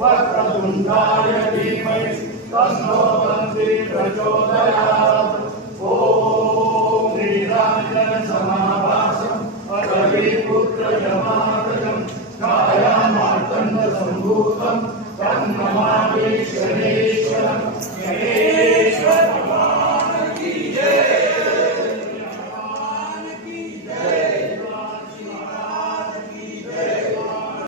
वक्रतुण्डाय धीमहि तन्नो बन्धि प्रचोदयात्। ॐ नीलाञ्जनसमाभासम् अरविपुत्रयमात्रजम् छायामार्तण्डसम्भूतम् तन्नमामि शनैश्वरम्।